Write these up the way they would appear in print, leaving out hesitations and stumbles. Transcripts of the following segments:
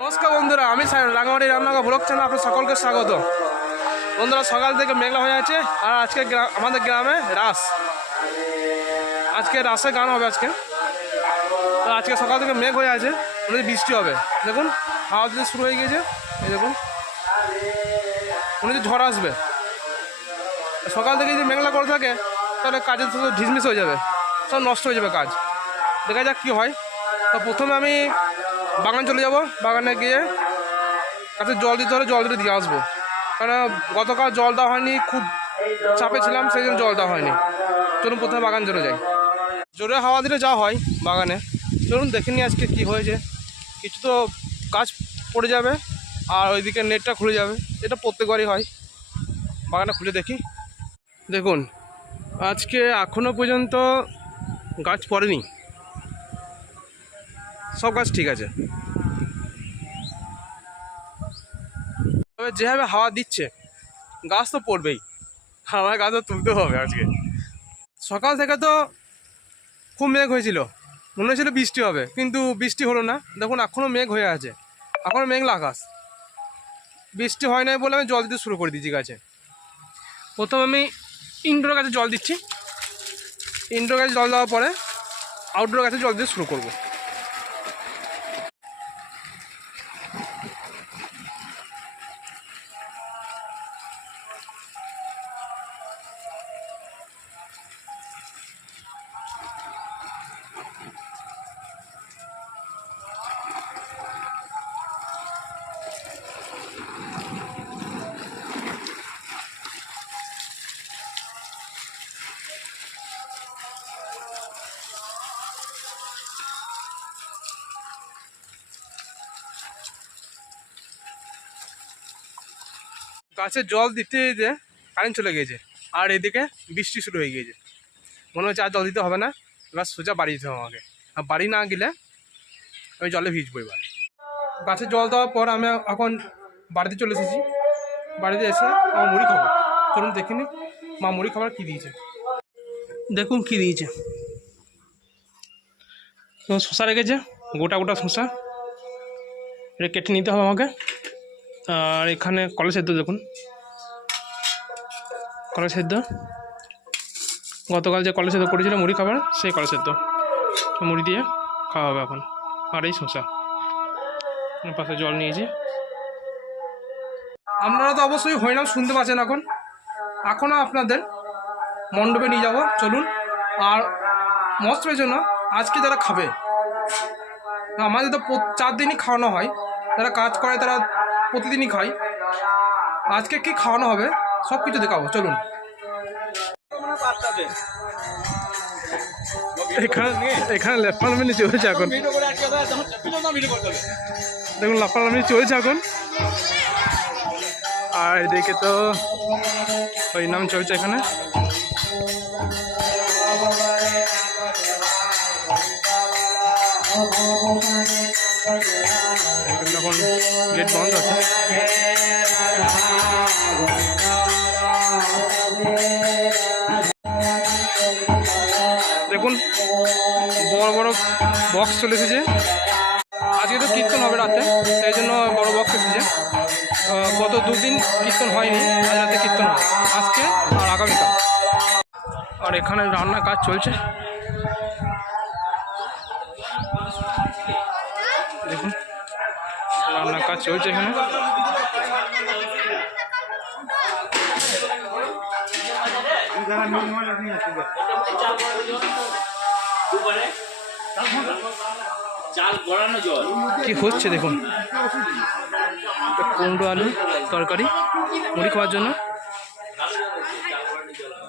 নমস্কার বন্ধুরা, আমি রাঙামাটি রান্নাঘর ব্লগ চ্যানেলে আপনার সকলকে স্বাগত। বন্ধুরা, সকাল থেকে মেঘলা হয়ে আছে আর আজকে আমাদের গ্রামে রাস, আজকে রাসে গান হবে। আজকে সকাল থেকে মেঘ হয়ে আছে, মনে হচ্ছে বৃষ্টি হবে। দেখুন হাওয়া দিতে শুরু হয়ে গিয়েছে, এই দেখুন মনে হচ্ছে ঝড় আসবে। সকাল থেকে যদি মেঘলা করে থাকে তাহলে কাজের তো ঝিসমিস হয়ে যাবে, সব নষ্ট হয়ে যাবে কাজ। দেখা যাক কী হয়। তো প্রথমে আমি বাগান চলে যাব, বাগানে গিয়ে কাছে জল দিতে হলে জল দিতে দিয়ে আসবো, কারণ গতকাল জল দেওয়া হয়নি, খুব চাপে ছিলাম, সেই জন্য জল দেওয়া হয়নি। চলুন প্রথমে বাগান চলে যাই। জোরে হাওয়া দিলে যাওয়া হয় বাগানে। চলুন দেখে নিই আজকে কী হয়েছে। কিছু তো গাছ পড়ে যাবে আর ওইদিকে নেটটা খুলে যাবে, এটা প্রত্যেকবারই হয়। বাগানটা খুলে দেখি। দেখুন আজকে এখনও পর্যন্ত গাছ পড়েনি, সব গাছ ঠিক আছে। তবে যেভাবে হাওয়া দিচ্ছে গাছ তো পড়বেই, আমার গাছ তো তুলতে হবে। আজকে সকাল থেকে তো খুব মেঘ হয়েছিল, মনে হয়েছিল বৃষ্টি হবে, কিন্তু বৃষ্টি হলো না। দেখুন এখনও মেঘ হয়ে আছে, এখনও মেঘলা আকাশ, বৃষ্টি হয় নাই বলে আমি জল দিতে শুরু করে দিয়েছি গাছে। প্রথম আমি ইনডোর গাছে জল দিচ্ছি, ইনডোর গাছে জল দেওয়ার পরে আউটডোর গাছে জল দিতে শুরু করবো। গাছে জল দিতে দিতে কারেন্ট চলে গিয়েছে, আর এদিকে বৃষ্টি শুরু হয়ে গিয়েছে। মনে হচ্ছে আর জল দিতে হবে না, এবার সোজা বাড়ি যেতে হবে আমাকে। আর বাড়ি না গেলে আমি জলে ভিজবো। এবার গাছে জল দেওয়ার পর আমি এখন বাড়িতে চলে এসেছি। বাড়িতে এসে আমার মুড়ি খাবো। চলুন দেখিনি মা মুড়ি খাবার কী দিয়েছে। দেখুন কী দিয়েছে, শসা রেখেছে, গোটা গোটা শসা, এটা কেটে নিতে হবে আমাকে। আর এখানে কলা সেদ্ধ, দেখুন কলা সেদ্ধ, গতকাল যে কলা সেদ্ধ করেছিল মুড়ি খাবার, সেই কলা সেদ্ধ মুড়ি দিয়ে খাওয়া হবে এখন। আর এই শসা, পাশে জল নিয়েছি। আপনারা তো অবশ্যই হরিনাম শুনতে পাচ্ছেন এখনও আপনাদের মণ্ডপে নিয়ে যাব। চলুন। আর মহোৎসবের জন্য আজকে যারা খাবে, আমাদের তো 4 দিনই খাওয়ানো হয়, যারা কাজ করে তারা প্রতিদিনই খায়। আজকে কি খাওয়ানো হবে সব কিছু দেখাবো, চলুন। এখানে লাফালাফি চলছে এখন, দেখুন লাফালাফি চলছে এখন। আর এদিকে তো হরিনাম চলছে এখানে। এখন গেট বন্ধ আছে। দেখুন বড় বড় বক্স চলে এসেছে। আজকে তো কীর্তন হবে রাতে, সেই জন্য বড় বক্স এসেছে। গত 2 দিন কীর্তন হয়নি, আজ রাতে কীর্তন হবে, আজকে আর আগামীকাল। আর এখানে রান্নার কাজ চলছে, দেখুন রান্নার কাজ চলছে এখানে। কি হচ্ছে দেখুন, কুমড়ো আলু তরকারি মুড়ি খাওয়ার জন্য।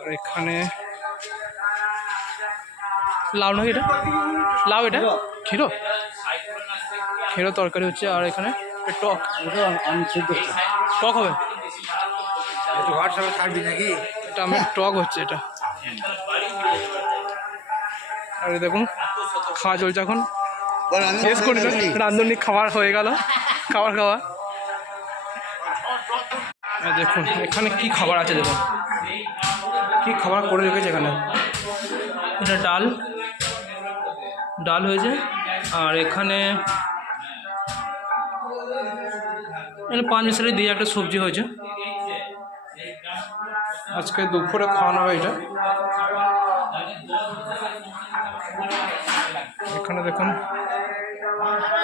আর এখানে লাউ নাকি এটা, লাউ, এটা ক্ষীরো ক্ষীরো তরকারি হচ্ছে। আর এখানে টক, টক হবে, এটা আমার টক হচ্ছে এটা। আর দেখুন খাওয়া চলছে এখন, শেষ করে রান্ধনি খাবার হয়ে গেল, খাবার খাওয়া। দেখুন এখানে কি খাবার আছে, দেখুন কি খাবার করে রেখেছে এখানে। এটা ডাল, ডাল হয়েছে। আর এখানে এখানে 5 মিশালি দিয়ে একটা সবজি হয়েছে। আজকে দুপুরে খাওয়ানো হবে এটা। এখানে দেখুন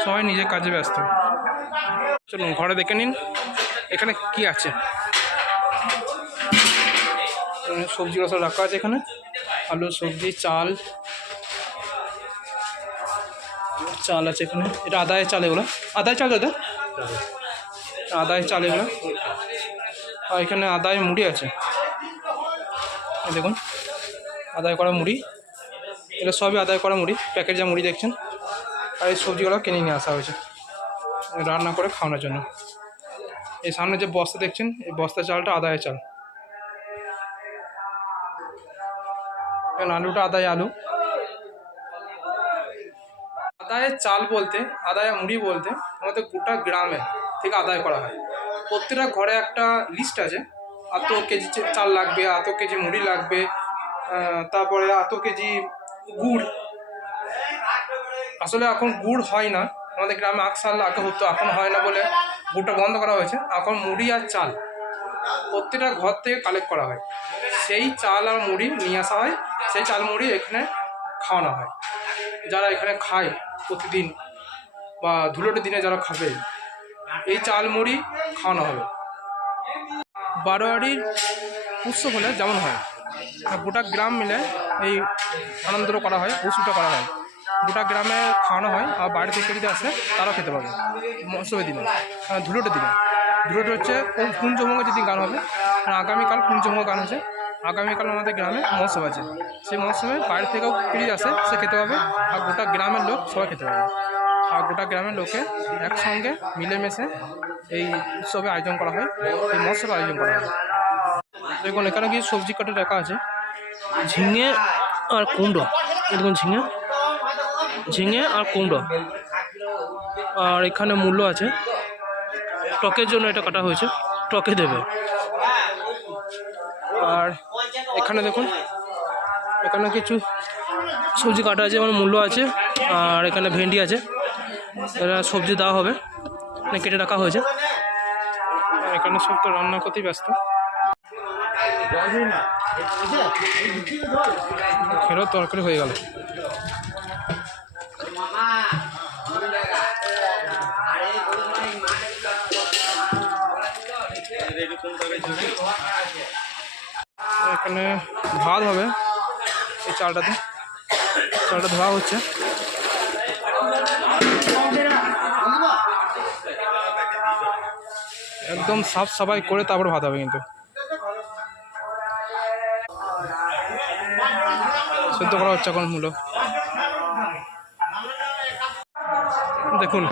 সবাই নিজের কাজে ব্যস্ত। চলুন ঘরে দেখে নিন এখানে কি আছে। সবজিগুলো সব রাখা আছে এখানে, আলু, সবজি, চাল আছে এখানে। এটা আদায়ের চাল, এগুলো আদায় চাল, দাদা আদায় চাল এগুলো। আর এখানে আদায় মুড়ি আছে, দেখুন আদায় করা মুড়ি, এগুলো সবই আদায় করা মুড়ি, প্যাকেট যা মুড়ি দেখছেন। আর এই সবজিগুলো কিনে নিয়ে আসা হয়েছে রান্না করে খাওয়ানোর জন্য। এই সামনে যে বস্তা দেখছেন, এই বস্তা চালটা আদায়ের চাল। আলুটা আদায় আলু। আদায়ের চাল বলতে, আদায় মুড়ি বলতে আমাদের গোটা গ্রামে থেকে আদায় করা হয়। প্রত্যেকটা ঘরে একটা লিস্ট আছে, এত কেজি চাল লাগবে, এত কেজি মুড়ি লাগবে, তারপরে এত কেজি গুড়। আসলে এখন গুড় হয় না আমাদের গ্রামে, আকসাল আগে হতো, এখন হয় না বলে গুড়টা বন্ধ করা হয়েছে। এখন মুড়ি আর চাল প্রত্যেকটা ঘর থেকে কালেক্ট করা হয়, সেই চাল আর মুড়ি নিয়ে আসা হয়, সেই চাল মুড়ি এখানে খাওয়ানো হয়। যারা এখানে খায় প্রতিদিন বা ধুলোটের দিনে যারা খাবে, এই চাল মুড়ি খাওয়ানো হবে। বারোয়ারির উৎসব হলে যেমন হয়, গোটা গ্রাম মিলে এই আনন্দটা করা হয়, উৎসবটা করা হয়, গোটা গ্রামে খাওয়ানো হয়। আর বাইরে থেকে যদি আসে তারাও খেতে পারবে মৎসবের দিনে, ধুলোটের দিনে। ধুলোটা হচ্ছে কুঞ্জভঙ্গে যদি গান হবে, আর আগামীকাল কুঞ্জভঙ্গ গান হচ্ছে। আগামীকাল আমাদের গ্রামে মহোৎসব আছে, সেই মহোৎসবে বাইরে থেকেও ফিরে আসে, সে খেতে পাবে। আর গোটা গ্রামের লোক সবাই খেতে পারবে। আর গোটা গ্রামের লোকে একসঙ্গে মিলেমিশে এই উৎসবে আয়োজন করা হয়, এই মহোৎসবে আয়োজন করা হয়। দেখুন এখানে কি সবজি কাটে রাখা আছে, ঝিঙে আর কুমড়ো, দেখুন ঝিঙে আর কুমড়ো। আর এখানে মূল্য আছে, টকের জন্য এটা কাটা হয়েছে, টকে দেবে। আর এখানে দেখুন এখানে কিছু সবজি কাটা আছে, মানে মূল্য আছে। আর এখানে ভেন্ডি আছে, এরা সবজি দেওয়া হবে, কেটে রাখা হয়েছে। এখানে সব তো রান্না করতেই ব্যস্ত। খেরো তরকারি হয়ে গেল। এখানে ভাত হবে, এই চালটা ধোয়া হচ্ছে। একদম সাফ সাফাই করে তারপর ভাত হবে, কিন্তু সেদ্ধ করা হচ্ছে এখন মূল্য। দেখুন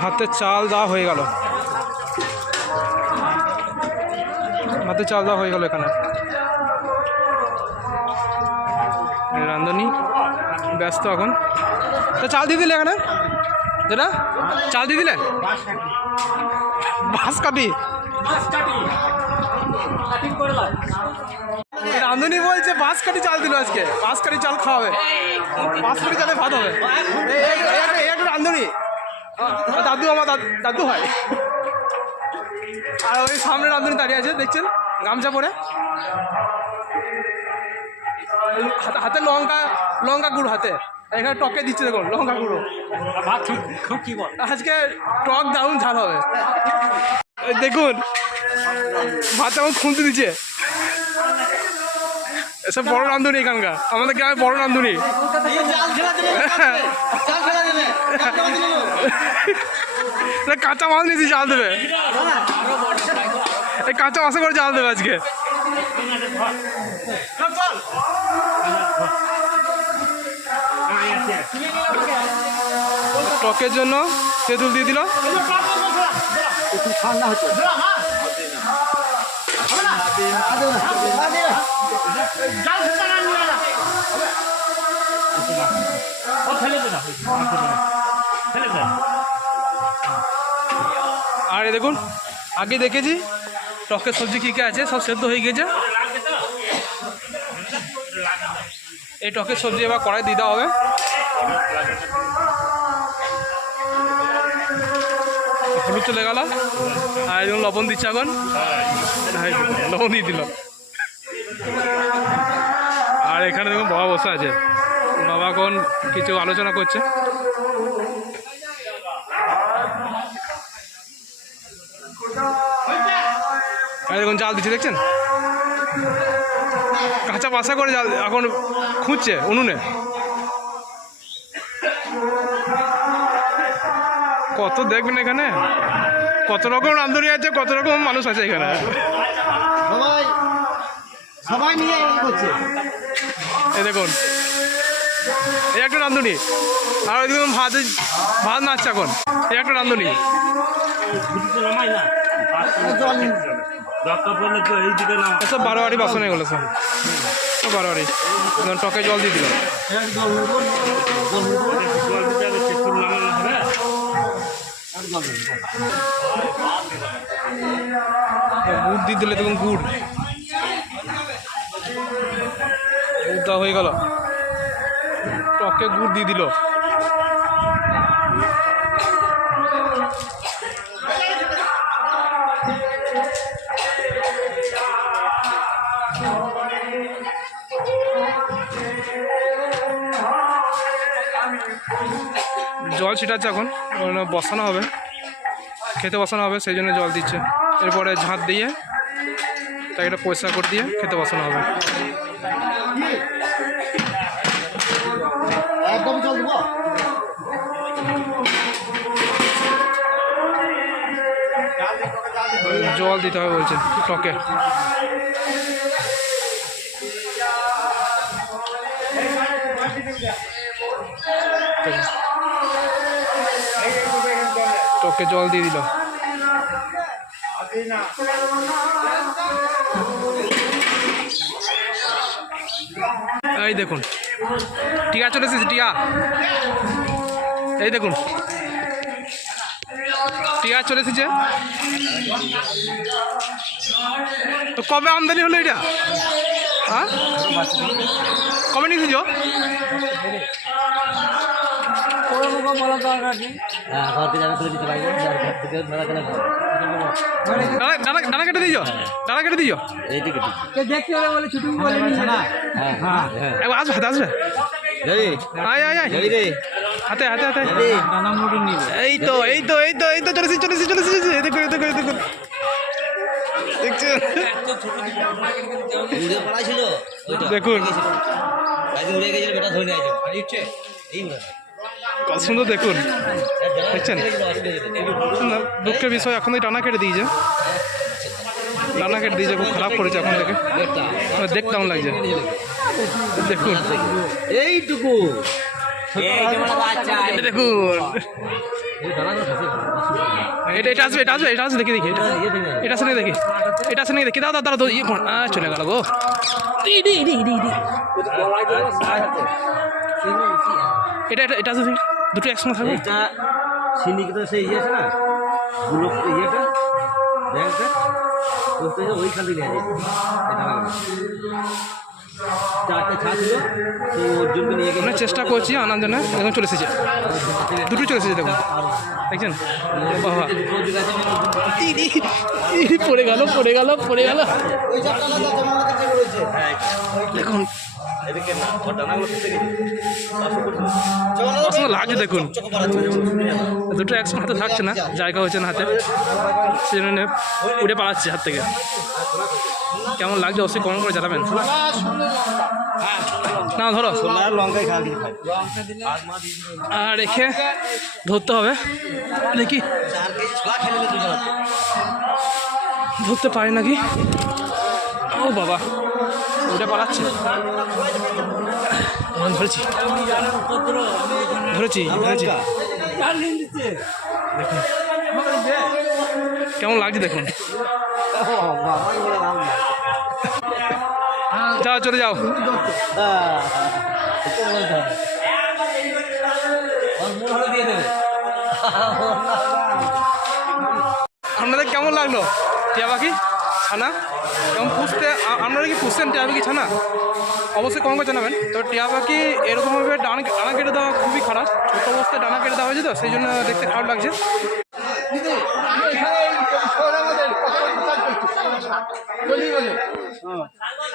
ভাতের চাল দেওয়া হয়ে গেল, ভাতের চাল দেওয়া হয়ে গেল। এখানে রাঁধুনি ব্যস্ত এখন। তো চাল দিয়ে দিলে এখানে, যেটা চাল দিয়ে দিলে বাঁশ কাটি। রাঁধুনি বলছে বাঁশ কাটি চাল দিল আজকে, বাঁশ কাটি চাল খাওয়াবে, বাঁশ কাটি চালে ভাত হবে। একটু রাঁধুনি দাদু, আমার দাদু হয়। আর ওই সামনে রাঁধুনি দাঁড়িয়ে আছে দেখছেন, গামছা পরে, হাতে লঙ্কা গুঁড়ো হাতে, এখানে টকে দিচ্ছে দেখুন লঙ্কা গুঁড়ো। আজকে টক দারুণ ঝাল হবে। দেখুন ভাত আমার খুলতে দিচ্ছে, এসব বড় রাঁধুনি এখানকার, আমাদের গ্রামে বড় রাঁধুনি। কাঁচা মাছ নিয়েছি, চাল দেবে, এই কাঁচা মাছে করে চাল দেবে আজকে। টকের জন্য তেঁতুল দিয়ে দিল। আর দেখুন আগে দেখেছি টকের সবজি কী কী আছে, সব সেদ্ধ হয়ে গেছে। এই টকের সবজি এবার কড়াই দিতে হবে। হলুদ চলে গেল আর এখন লবণ দিচ্ছে এখন লবণ দিয়ে দিল আর এখানে দেখুন বাবা বসে আছে বাবা এখন কিছু আলোচনা করছে এখন জাল দিচ্ছে দেখছেন কাঁচা পাশা করে জাল এখন খুঁজছে উনুনে কত দেখবেন এখানে কত রকম রাঁধুনি আছে কত রকম মানুষ আছে এখানে সবাই সবাই নিয়ে করছে এই দেখুন এই একটা রাঁধুনি আর ওই দেখুন ভাত ভাত নাচছে এখন এই একটা রাঁধুনি সব বারোয়ারি বাসন এগুলো সব বারোয়ারি টকে জল দিয়ে দিল গুড় দিয়ে দিলে দেখুন গুড় গুড়টা হয়ে গেল টকে গুড় দিয়ে দিল জল ছিটাচ্ছে এখন বসানো হবে খেতে বসানো হবে সেই জন্য জল দিচ্ছে এরপরে ঝাঁট দিয়ে তাকে একটা পয়সা করে দিয়ে খেতে বসানো হবে একদম জল দেবো জল দিতে হবে বলছে টকে টকে জল দিয়ে দিল এই দেখুন টিয়া চলে এসেছে টিয়া এই দেখুন টিয়া চলে এসেছে তো কবে আমদানি হলো এটা হ্যাঁ কবে নিয়েছিস ডানা কেটে দিও ডানা কেটে দিও আসবে হাতে আসবে আয় আয় আয় হাতে হাতে হাতে এই তো এই তো এই তো এই তো চলেছি চলেছি চলেছি দেখুন দেখুন দেখুন দেখুন কত সুন্দর দেখুন দেখছেন দুঃখের বিষয় এখন টানা কেটে দিয়েছে টানা কেটে দিয়েছে খুব খারাপ করেছে এখন থেকে দেখতে কেমন লাগছে দেখুন এইটুকু দেখুন এটা এটা আসবে এটা আসবে এটা আসবে দেখি দেখি এটা আসে দেখি এটা আসে দেখি দাদা দাদা তো ইয়ে চলে গেল গো এটা এটা এটা আসবে দুটো একসঙ্গে থাকবে এটা সিন্ডিকেট সেই ইয়ে আছে না ব্লক ইয়েটা ব্যাংকটা ওইখান থেকে নিয়ে চারটে ছাত্র তো অর্জুনকে নিয়ে গেলে চেষ্টা করছি আনার জন্য এখন চলে এসেছে দুটো চলে এসেছে দেখুন দেখছেন বাবা পড়ে গেল পড়ে গেল পড়ে গেল দেখুন লাগছে দেখুন দুটো একসঙ্গে হাতে থাকছে না জায়গা হচ্ছে না হাতে সেই জন্য উড়ে পালাচ্ছে হাত থেকে কেমন লাগছে অবশ্যই কমেন্ট করে জানাবেন না ধরো আর রেখে ধরতে হবে দেখি ধরতে পারি নাকি ও বাবা উঠে পালাচ্ছে ধরেছি ধরেছি ধরেছি দেখুন কেমন লাগছে দেখুন যাও চলে যাও আপনাদের কেমন লাগলো টিয়া পাখি ছানা এবং পুষতে আপনারা কি পুষছেন টিয়া পাখি ছানা অবশ্যই কম করে জানাবেন তবে টিয়া পাখি এরকমভাবে ডানা কেটে দেওয়া খুবই খারাপ ছোটো অবস্থায় ডানা কেটে দেওয়া হয়েছে তো সেই জন্য দেখতে খারাপ লাগছে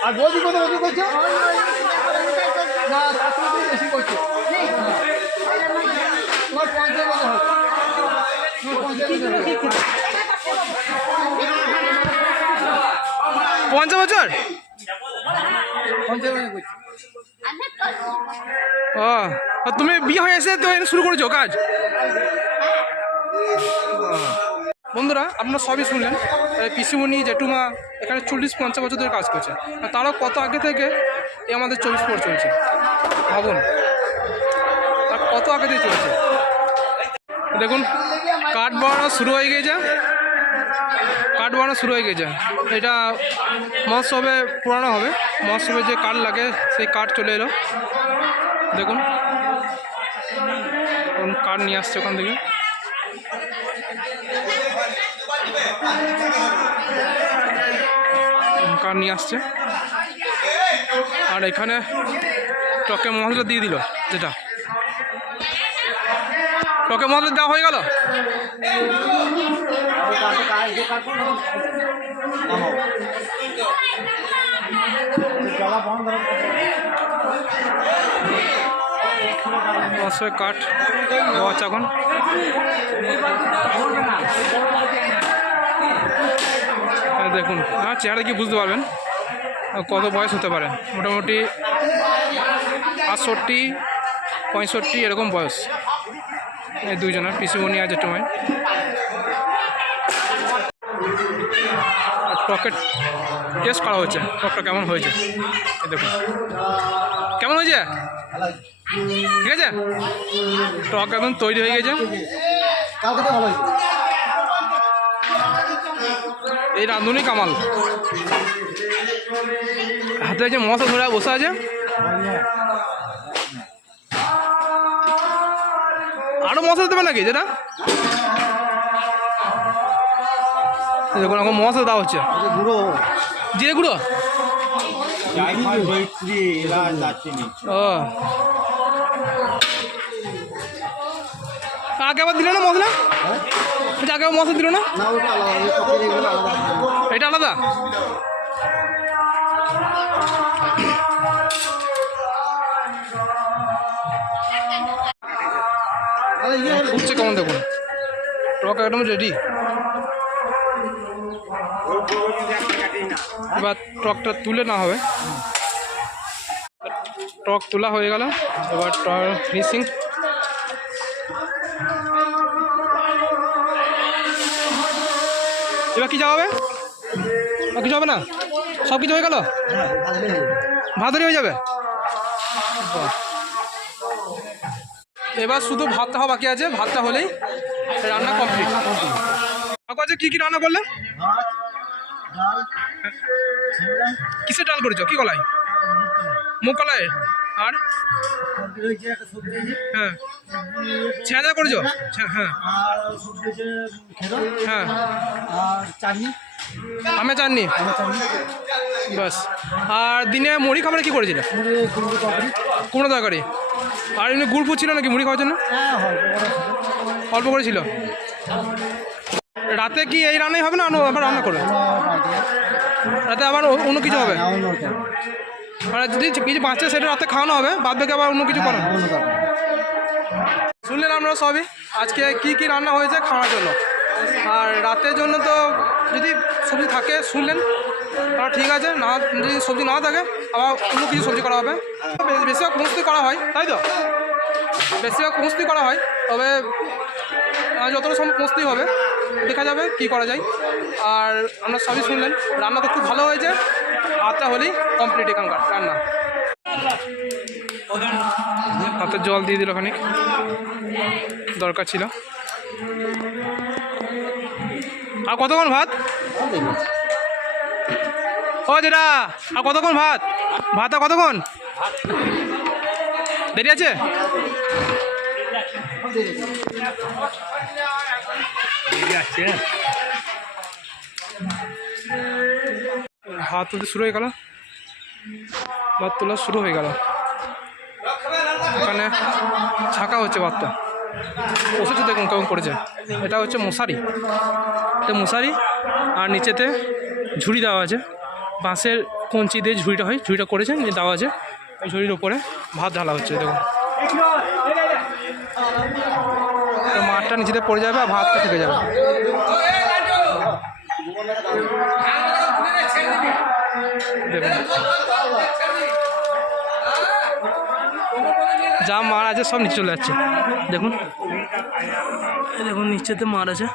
আর বৌদি কত বছর করছো না তার থেকে তুমি বেশি করছো তোমার 50 বছর হবে তোমার 50 50 বছর বছর 50 বছর করছো ও আর তুমি বিয়ে হয়ে এসে তো এটা শুরু করেছো কাজ বন্ধুরা আপনারা সবই শুনলেন পিসিমণি জেঠুমা এখানে 40-50 বছর ধরে কাজ করছে আর তারাও কত আগে থেকে এই আমাদের 24 পর চলছে ভাবুন আর কত আগে থেকে চলছে দেখুন কাঠ বানানো শুরু হয়ে গেছে কাঠ বানানো শুরু হয়ে গেছে এটা মহোৎসবে পুরানো হবে মহোৎসবে যে কাঠ লাগে সেই কাঠ চলে এলো দেখুন কাঠ নিয়ে আসছে ওখান থেকে কাঠ নিয়ে আসছে আর এখানে টকে মশলা দিয়ে দিল যেটা টকে মশলা দেওয়া হয়ে গেল মশলা কাঠ দেওয়া হচ্ছে এখন দেখুন হ্যাঁ চেহারা কি বুঝতে পারবেন কত বয়স হতে পারে মোটামুটি 65-65 এরকম বয়স এই দুইজনের পিসিমণি আর জেঠুমাই আর টকের টেস্ট করা হচ্ছে টকটা কেমন হয়েছে এই দেখুন কেমন হয়েছে ঠিক আছে টক একদম তৈরি হয়ে গেছে কালকে তো ভালো হয়েছে এই রাঁধুনি কামাল হাতে যে মশলা ধরে বসে আছে আরো মশলা দেবে নাকি যেটা দেখুন এখন মশলা দেওয়া হচ্ছে গুঁড়ো জিরে গুঁড়ো ও আগে আবার দিল না মশলা আগে আবার মশলা দিল না না ওটা আলাদা ওই টকের এগুলো আলাদা এটা আলাদা উঠছে কেমন দেখুন টক একদম রেডি এবার টকটা তুলে না হবে টক তোলা হয়ে গেল এবার টক ফিনিশিং এবার কী যাবে আর কিছু হবে না সব কিছু হয়ে গেল ভাতই হয়ে যাবে এবার শুধু ভাতটা হওয়া বাকি আছে ভাতটা হলেই রান্না কমপ্লিট আচ্ছা কী কী রান্না করলে কিসের ডাল করেছো কি কলাই মুগ কলাই আর হ্যাঁ ছেঁচা করেছো হ্যাঁ হ্যাঁ আমের চাটনি বাস আর দিনে মুড়ি খাবারে কি করেছিলে কুমড়ো তরকারি আর এমনি গুড় ফুট ছিল নাকি মুড়ি খাওয়ার জন্য অল্প করে ছিল রাতে কি এই রান্নাই হবে না আবার রান্না করবে রাতে আবার অন্য কিছু হবে মানে যদি কিছু বাচ্চা সেটা রাতে খাওয়ানো হবে বাদ বাকি আবার অন্য কিছু করা শুনলেন আপনারা সবই আজকে কি কি রান্না হয়েছে খাওয়ার জন্য আর রাতের জন্য তো যদি সবজি থাকে শুনলেন তাহলে ঠিক আছে না যদি সবজি না থাকে আবার অন্য কিছু সবজি করা হবে বেশিরভাগ কুঁচতি করা হয় তাই তো বেশিরভাগ কুঁচতি করা হয় তবে যতটা সম্ভব কুঁচতি হবে দেখা যাবে কি করা যায় আর আমরা সবই শুনলেন রান্না তো খুব ভালো হয়েছে ভাতটা হলেই কমপ্লিট এখানকার রান্না হাতে জল দিয়ে দিল খানিক দরকার ছিল আর কতক্ষণ ভাত ও যেটা আর কতক্ষণ ভাত ভাতটা কতক্ষণ দেরি আছে ভাত তুলতে শুরু হয়ে গেল ভাত তোলা শুরু হয়ে গেল এখানে ছাকা হচ্ছে ভাতটা বসেছে দেখুন কেমন করেছে। এটা হচ্ছে মশারি, এটা মশারি আর নিচেতে ঝুড়ি দেওয়া আছে, বাঁশের কঞ্চি দিয়ে ঝুড়িটা হয়, ঝুড়িটা করেছে নিয়ে দেওয়া আছে। ওই ঝুড়ির উপরে ভাত ঢালা হচ্ছে দেখুন। তো মাঠটা নিচেতে পড়ে যাবে আর ভাতটা থেকে যাবে। দেখুন যা মার আছে সব নিচে চলে যাচ্ছে দেখুন। এই দেখুন নিচেতে মার আছে।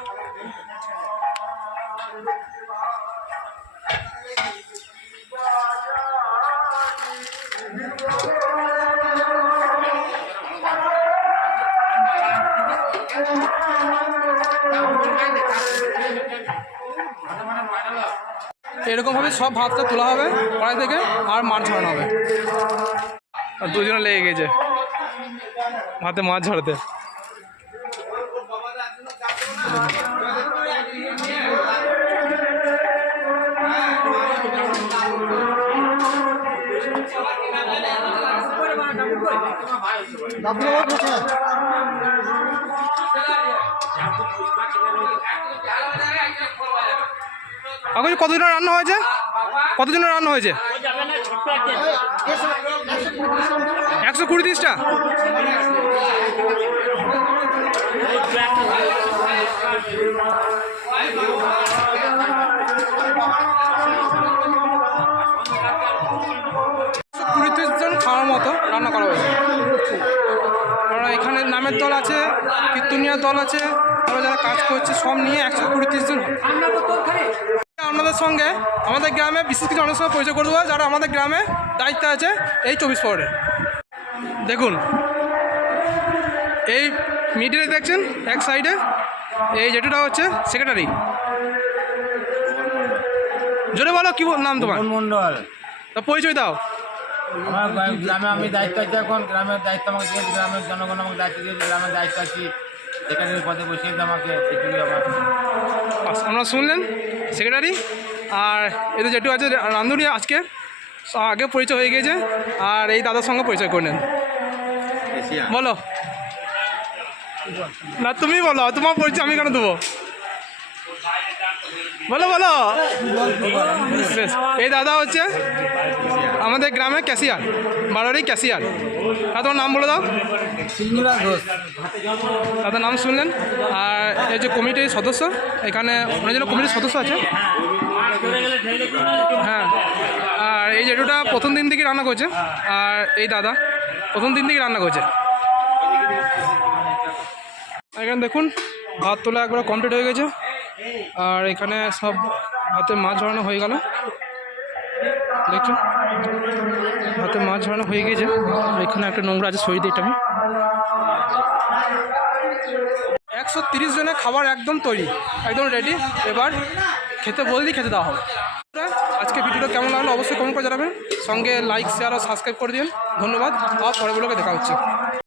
এরকমভাবে সব ভাতটা তোলা হবে কড়াই থেকে আর মাছ ঝরানো হবে। আর দুজনে লেগে গেছে ভাতে মাছ ঝরাতে। এখন কতজনের রান্না হয়েছে? কতজনের রান্না হয়েছে? 120-30টা। জন খাওয়ার মতো রান্না করা হয়েছে। কারণ এখানে নামের দল আছে, কীর্তনিয়ার দল আছে, তারপরে যারা কাজ করছে সব নিয়ে 120-30 জন। আপনাদের সঙ্গে আমাদের গ্রামে বিশেষ কিছু অনেক সময় পরিচয় করে দেবো যারা আমাদের গ্রামে দায়িত্ব আছে এই 24 পরে। দেখুন এই মিডিলে দেখছেন এক সাইডে এই যেটা হচ্ছে সেক্রেটারি। জোরে বলো কি নাম তোমার? মন্ডল। তা পরিচয় দাও। আমার গ্রামে আমি দায়িত্ব আছি, এখন গ্রামের দায়িত্ব আমাকে দিয়েছে, গ্রামের জনগণ আমাকে দায়িত্ব দিয়েছে, গ্রামের দায়িত্ব আছি, সেখানে পদে বসিয়ে আমাকে এটুকুই আমার। আপনারা শুনলেন সেক্রেটারি। আর এদের যেটু আছে রান্ধুনি আজকে আগে পরিচয় হয়ে গিয়েছে, আর এই দাদার সঙ্গে পরিচয় করে নেন। বলো না তুমি বলো, তোমার পরিচয় আমি কেন দেবো? বলো বলো। বেশ, এই দাদা হচ্ছে আমাদের গ্রামের ক্যাশিয়ার, বারোরই ক্যাশিয়ার। তোমার নাম বলে দাও। দাদার নাম শুনলেন। আর এই যে কমিটির সদস্য, এখানে অনেকজন কমিটির সদস্য আছে। হ্যাঁ, আর এই যেটুটা প্রথম দিন থেকে রান্না করছে, আর এই দাদা প্রথম দিন থেকে রান্না করছে। এখানে দেখুন ভাত তোলা একবার কমপ্লিট হয়ে গেছে, আর এখানে সব ভাতে মাছ ঝরানো হয়ে গেল। দেখছো ভাতে মাছ ঝরানো হয়ে গেছে। এখানে একটা নোংরা আছে সরিয়ে দিই আমি। 130 জনের খাবার একদম তৈরি, একদম রেডি। এবার খেতে বললেই খেতে দেওয়া হবে। আজকে ভিডিওটা কেমন লাগলো অবশ্যই কমেন্ট করে জানাবেন। সঙ্গে লাইক, শেয়ার ও সাবস্ক্রাইব করে দিন। ধন্যবাদ। আর পরের ব্লগে দেখা হচ্ছে।